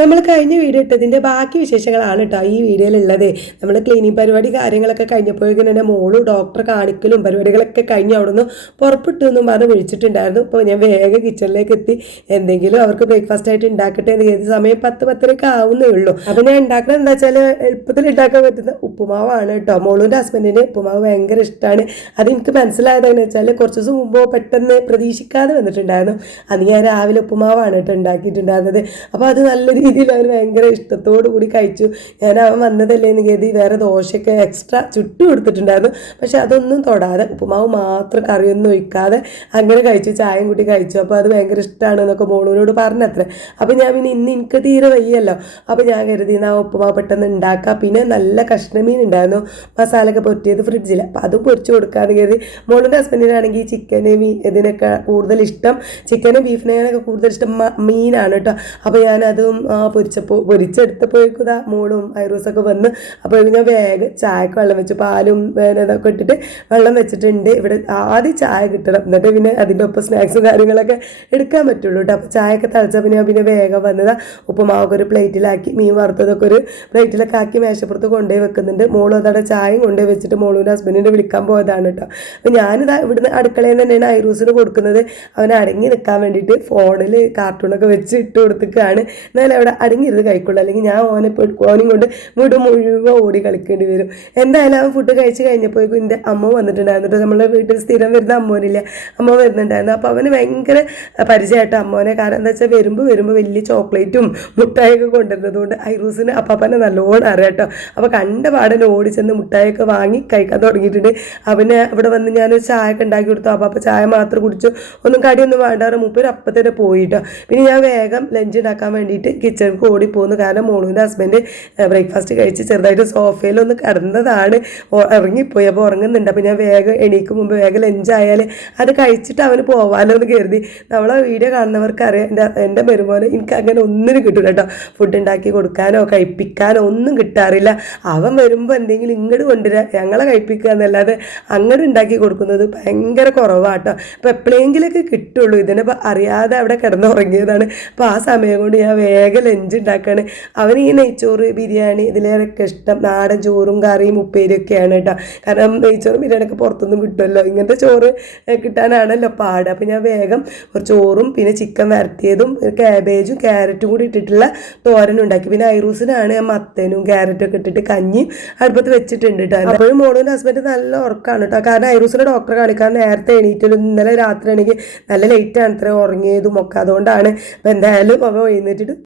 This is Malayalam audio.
നമ്മൾ കഴിഞ്ഞ വീഡിയോ ഇട്ടതിൻ്റെ ബാക്കി വിശേഷങ്ങളാണ് കേട്ടോ ഈ വീഡിയോയിലുള്ളത്. നമ്മൾ ക്ലീനിങ് പരിപാടി കാര്യങ്ങളൊക്കെ കഴിഞ്ഞപ്പോഴേക്കും എൻ്റെ മോളും ഡോക്ടറെ കാണിക്കലും പരിപാടികളൊക്കെ കഴിഞ്ഞ് അവിടെ നിന്ന് പുറപ്പെട്ടു എന്നും പറഞ്ഞ് വിളിച്ചിട്ടുണ്ടായിരുന്നു. അപ്പോൾ ഞാൻ വേഗം കിച്ചണിലേക്ക് എത്തി എന്തെങ്കിലും അവർക്ക് ബ്രേക്ക്ഫാസ്റ്റ് ആയിട്ട് ഉണ്ടാക്കട്ടെ എന്ന് കരുതി. സമയം 10-10:30 ആവുന്നേ ഉള്ളൂ. അപ്പോൾ ഞാൻ ഉണ്ടാക്കുന്നത് എന്താ വെച്ചാൽ എളുപ്പത്തിൽ ഉണ്ടാക്കാൻ പറ്റുന്ന ഉപ്പുമാവാണ് കേട്ടോ. മോളുവിൻ്റെ ഹസ്ബൻഡിന് ഉപ്പുമാവ് ഭയങ്കര ഇഷ്ടമാണ്. അത് എനിക്ക് മനസ്സിലായതെന്ന് വെച്ചാൽ കുറച്ച് ദിവസം മുമ്പ് പെട്ടെന്ന് പ്രതീക്ഷിക്കാതെ വന്നിട്ടുണ്ടായിരുന്നു. അത് ഞാൻ രാവിലെ ഉപ്പുമാവാണ് കേട്ടോ ഉണ്ടാക്കിയിട്ടുണ്ടായിരുന്നത്. അപ്പോൾ അത് നല്ല രീതിയിൽ അവർ ഭയങ്കര ഇഷ്ടത്തോടു കൂടി കഴിച്ചു. ഞാൻ അവൻ വന്നതല്ലേ എന്ന് കരുതി വേറെ ദോശയൊക്കെ എക്സ്ട്രാ ചുട്ടു കൊടുത്തിട്ടുണ്ടായിരുന്നു. പക്ഷെ അതൊന്നും തൊടാതെ ഉപ്പുമാവ് മാത്രം കറിയൊന്നും ഒഴിക്കാതെ അങ്ങനെ കഴിച്ചു, ചായയും കൂട്ടി കഴിച്ചു. അപ്പോൾ അത് ഭയങ്കര ഇഷ്ടമാണ് എന്നൊക്കെ മോളൂനോട് പറഞ്ഞത്രേ. അപ്പോൾ ഞാൻ പിന്നെ ഇന്ന് എനിക്ക് തീരെ വയ്യല്ലോ, അപ്പോൾ ഞാൻ കരുതി ആ ഉപ്പുമാവ് പെട്ടെന്ന് ഉണ്ടാക്കാം. പിന്നെ നല്ല കഷ്ണമീൻ ഉണ്ടായിരുന്നു, മസാലയൊക്കെ പൊറ്റിയത് ഫ്രിഡ്ജിൽ, അപ്പോൾ അതും പൊരിച്ചു കൊടുക്കാമെന്ന് കരുതി. മോളുടെ ഹസ്ബൻഡിനാണെങ്കിൽ ചിക്കന് ഇതിനൊക്കെ കൂടുതൽ ഇഷ്ടം, ചിക്കനും ബീഫിനൊക്കെ കൂടുതൽ ഇഷ്ടം മീനാണ് കേട്ടോ. അപ്പോൾ ഞാനതും പൊരിച്ചെടുത്തപ്പോഴേക്കും ഇതാ മോളും ഐറൂസൊക്കെ വന്ന്. അപ്പോൾ ഞാൻ വേഗം ചായക്ക് വെള്ളം വെച്ചു, പാലും ഇതൊക്കെ ഇട്ടിട്ട് വെള്ളം വെച്ചിട്ടുണ്ട്. ഇവിടെ ആദ്യം ചായ കിട്ടണം, എന്നിട്ട് പിന്നെ അതിൻ്റെ ഒപ്പം സ്നാക്സും കാര്യങ്ങളൊക്കെ എടുക്കാൻ പറ്റുള്ളൂ കേട്ടോ. അപ്പോൾ ചായയൊക്കെ തളിച്ചാൽ പിന്നെ വേഗം വന്നതാ ഉപ്പുമാവൊക്കെ ഒരു പ്ലേറ്റിലാക്കി, മീൻ വറുത്തതൊക്കെ ഒരു പ്ലേറ്റിലൊക്കെ ആക്കി മേശപ്പുറത്ത് കൊണ്ടുപോയി വെക്കുന്നുണ്ട്. മോളും അതവിടെ ചായയും കൊണ്ടുപോയി വെച്ചിട്ട് മോളുടെ ഹസ്ബൻഡിനെ വിളിക്കാൻ പോയതാണ് കേട്ടോ. അപ്പോൾ ഞാനിതാ ഇവിടുന്ന് അടുക്കളയിൽ നിന്ന് തന്നെയാണ് ഐറൂസിന് കൊടുക്കുന്നത്. അവനെ അടങ്ങി നിൽക്കാൻ വേണ്ടിയിട്ട് ഫോണിൽ കാർട്ടൂണൊക്കെ വെച്ച് ഇട്ട് കൊടുത്തിട്ടാണ്, എന്നാലും അവിടെ അടങ്ങിയിരുന്ന് കഴിക്കുള്ളൂ. അല്ലെങ്കിൽ ഞാൻ ഓനും കൊണ്ട് വീട് മുഴുവൻ ഓടി കളിക്കേണ്ടി വരും. എന്തായാലും അവൻ ഫുഡ് കഴിച്ച് കഴിഞ്ഞപ്പോഴേക്കും എൻ്റെ അമ്മ വന്നിട്ടുണ്ടായിരുന്നു. നമ്മളെ വീട്ടിൽ സ്ഥിരം വരുന്ന അമ്മോനില്ല, അമ്മ വരുന്നുണ്ടായിരുന്നു. അപ്പോൾ അവന് ഭയങ്കര പരിചയമായിട്ട് അമ്മോനെ. കാരണം എന്താ വെച്ചാൽ വരുമ്പോൾ വലിയ ചോക്ലേറ്റും മുട്ടായൊക്കെ കൊണ്ടുവരുന്നതുകൊണ്ട് ഐറൂസിന് അപ്പാപ്പനെ നല്ലോണം അറിയാം കേട്ടോ. അപ്പോൾ കണ്ട പാടനെ ഓടി ചെന്ന് മുട്ടായൊക്കെ വാങ്ങി കഴിക്കാൻ തുടങ്ങിയിട്ടുണ്ട്. അവന് ഇവിടെ വന്ന് ഞാനൊരു ചായയൊക്കെ ഉണ്ടാക്കി കൊടുത്തു. അപ്പോൾ ചായ മാത്രം കുടിച്ചു, ഒന്നും കടിയൊന്നും വേണ്ടാറ് മൂപ്പര് അപ്പം തന്നെ പോയിട്ടോ. പിന്നെ ഞാൻ വേഗം ലഞ്ച് ഉണ്ടാക്കാൻ വേണ്ടിയിട്ട് കിച്ചണിക്ക് ഓടിപ്പോകുന്നു. കാരണം മോളുവിൻ്റെ ഹസ്ബൻഡ് ബ്രേക്ക്ഫാസ്റ്റ് കഴിച്ച് ചെറുതായിട്ട് സോഫയിലൊന്ന് കിടന്നതാണ്, ഇറങ്ങിപ്പോയി. അപ്പോൾ ഉറങ്ങുന്നുണ്ട്. അപ്പോൾ ഞാൻ വേഗം എണീക്കും മുമ്പ് വേഗം ലഞ്ചായാൽ അത് കഴിച്ചിട്ട് അവന് പോകാമല്ലോ എന്ന് കരുതി. നമ്മളെ വീഡിയോ കാണുന്നവർക്ക് അറിയാം എൻ്റെ മരുമോനെ എനിക്ക് അങ്ങനെ ഒന്നിനും കിട്ടില്ല കേട്ടോ. ഫുഡ് ഉണ്ടാക്കി കൊടുക്കാനോ കഴിപ്പിക്കാനോ ഒന്നും കിട്ടാറില്ല. അവൻ വരുമ്പോൾ എന്തെങ്കിലും ഇങ്ങോട്ട് കൊണ്ടുവരിക, ഞങ്ങളെ കഴിപ്പിക്കുക എന്നല്ലാതെ അങ്ങോട്ട് ഉണ്ടാക്കി കൊടുക്കുന്നത് ഭയങ്കര കുറവാട്ടോ. അപ്പോൾ എപ്പോഴെങ്കിലൊക്കെ കിട്ടുള്ളൂ. ഇതിനിപ്പോൾ അറിയാതെ അവിടെ കിടന്നുറങ്ങിയതാണ്. അപ്പോൾ ആ സമയം കൊണ്ട് ഞാൻ വേഗം ലഞ്ച് ഉണ്ടാക്കുകയാണ്. അവന് ഈ നെയ്ച്ചോറ് ബിരിയാണി ഇതിലേറെയൊക്കെ ഇഷ്ടം നാടൻ ചോറും കറിയും ഉപ്പേരിയൊക്കെയാണ് കേട്ടോ. കാരണം നെയ്ച്ചോറും ബിരിയാണിയൊക്കെ പുറത്തൊന്നും കിട്ടുമല്ലോ, ഇങ്ങനത്തെ ചോറ് കിട്ടാനാണല്ലോ പാട്. അപ്പോൾ ഞാൻ വേഗം ഒരു ചോറും പിന്നെ ചിക്കൻ വരട്ടിയതും ക്യാബേജും ക്യാരറ്റും കൂടി ഇട്ടിട്ടുള്ള തോരനും ഉണ്ടാക്കി. പിന്നെ ഐറൂസിനാണ് മത്തനും ക്യാരറ്റും ഒക്കെ ഇട്ടിട്ട് കഞ്ഞിയും അടുപ്പത്ത് വെച്ചിട്ടുണ്ട് കേട്ടോ. അപ്പോഴും മോളുവിൻ്റെ ഹസ്ബൻഡ് നല്ല ഉറക്കമാണ് കേട്ടോ. കാരണം ഐറൂസിനെ ഡോക്ടറെ കാണിക്കാൻ നേരത്തെ എണീറ്റലും ഇന്നലെ രാത്രി ആണെങ്കിൽ നല്ല ലേറ്റാണ് ഇത്ര ഉറങ്ങിയതും ഒക്കെ. അതുകൊണ്ടാണ്. അപ്പോൾ എന്തായാലും അവൻ എഴുന്നേറ്റിട്ട്